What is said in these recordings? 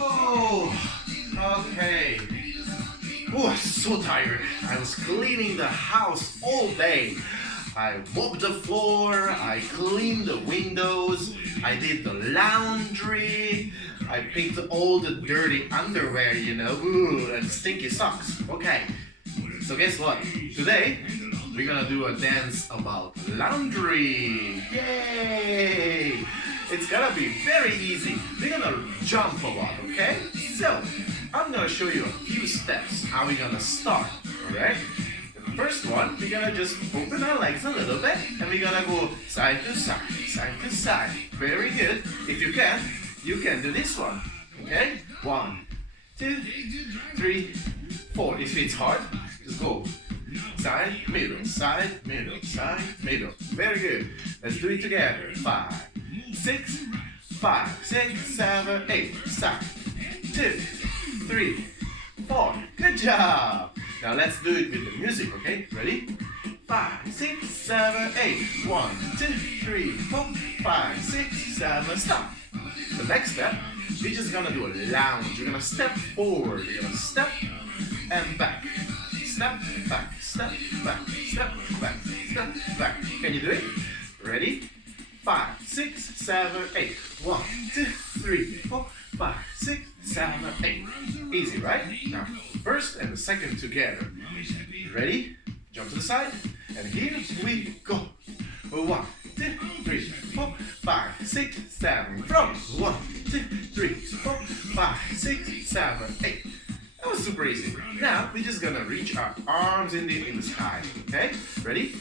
Oh, okay. Oh, I'm so tired. I was cleaning the house all day. I mopped the floor, I cleaned the windows, I did the laundry, I picked all the dirty underwear, ooh, and stinky socks. Okay, so guess what? Today, we're gonna do a dance about laundry. Yay! It's gonna be very easy. We're gonna jump a lot, okay? So, I'm gonna show you a few steps how we're gonna start, alright? The first one, we're gonna just open our legs a little bit and we're gonna go side to side, side to side. Very good. If you can do this one, okay? 1, 2, 3, 4. If it's hard, just go side, middle, side, middle, side, middle. Very good. Let's do it together. 5, 6, 5, 6, 7, 8. Side. 2, 3, 4. Good job. Now let's do it with the music, okay? Ready? 5, 6, 7, 8. 1, 2, 3, 4, 5, 6, 7. Stop. The next step, we're just gonna do a lounge. You're gonna step forward. You're gonna step and back. Step, back, step, back, step, back, step, back. Can you do it? Ready? 5, 6, 7, 8. 1, 2, 3, 4, 5, 6, 7, 8. Easy, right? Now, first and the second together. Ready? Jump to the side. And here we go. 1, 2, 3, 4, 5, 6, 7. From 1, 2, 3, 4, 5, 6, 7, 8. That was super easy. Now, we're just gonna reach our arms in the sky. Okay? Ready?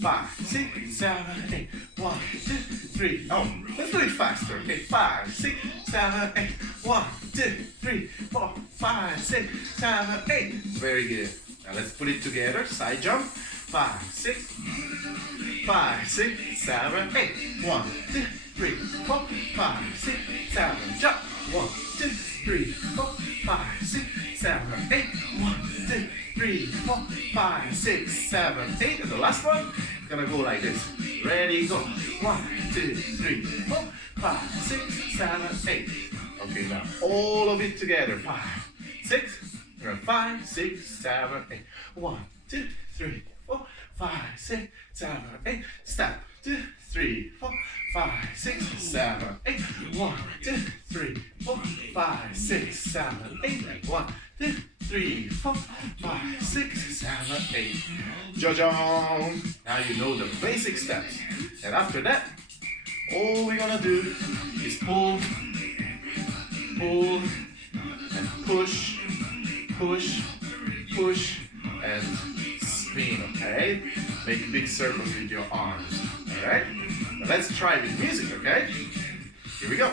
5, 6, 7, 8. 1, 2, 3. Oh, let's do it faster. Okay, 5, 6, 7, 8. 1, 2, 3, 4, 5, 6, 7, 8. Very good. Now let's put it together. Side jump. 5, 6, 5, 6, 7, 8. 1, 2, 3, 4, 5, 6, 7. Jump. 1, 2, 3, 4, 5, 6, 7, 8. 1, 2, 3, 4, 5, 6, 7, 8. And the last one, gonna go like this. Ready, go. 1, 2, 3, 4, 5, 6, 7, 8. Okay, now all of it together. 5, 6, 5, 6, 7, 8. 1, 2, 3, 4, 5, 6, 7, 8. Step. 2, 3, 4, 5, 6, 7, 8. 1, 2, 3, 4, 5, 6, 7, 8. 1, 2, 3, 4, 5, 6, 7, 8. Ja-jong! Now you know the basic steps. And after that, all we're gonna do is pull, and push, push, push, and spin, okay? Make big circles with your arms, alright? Now let's try with music, okay? Here we go.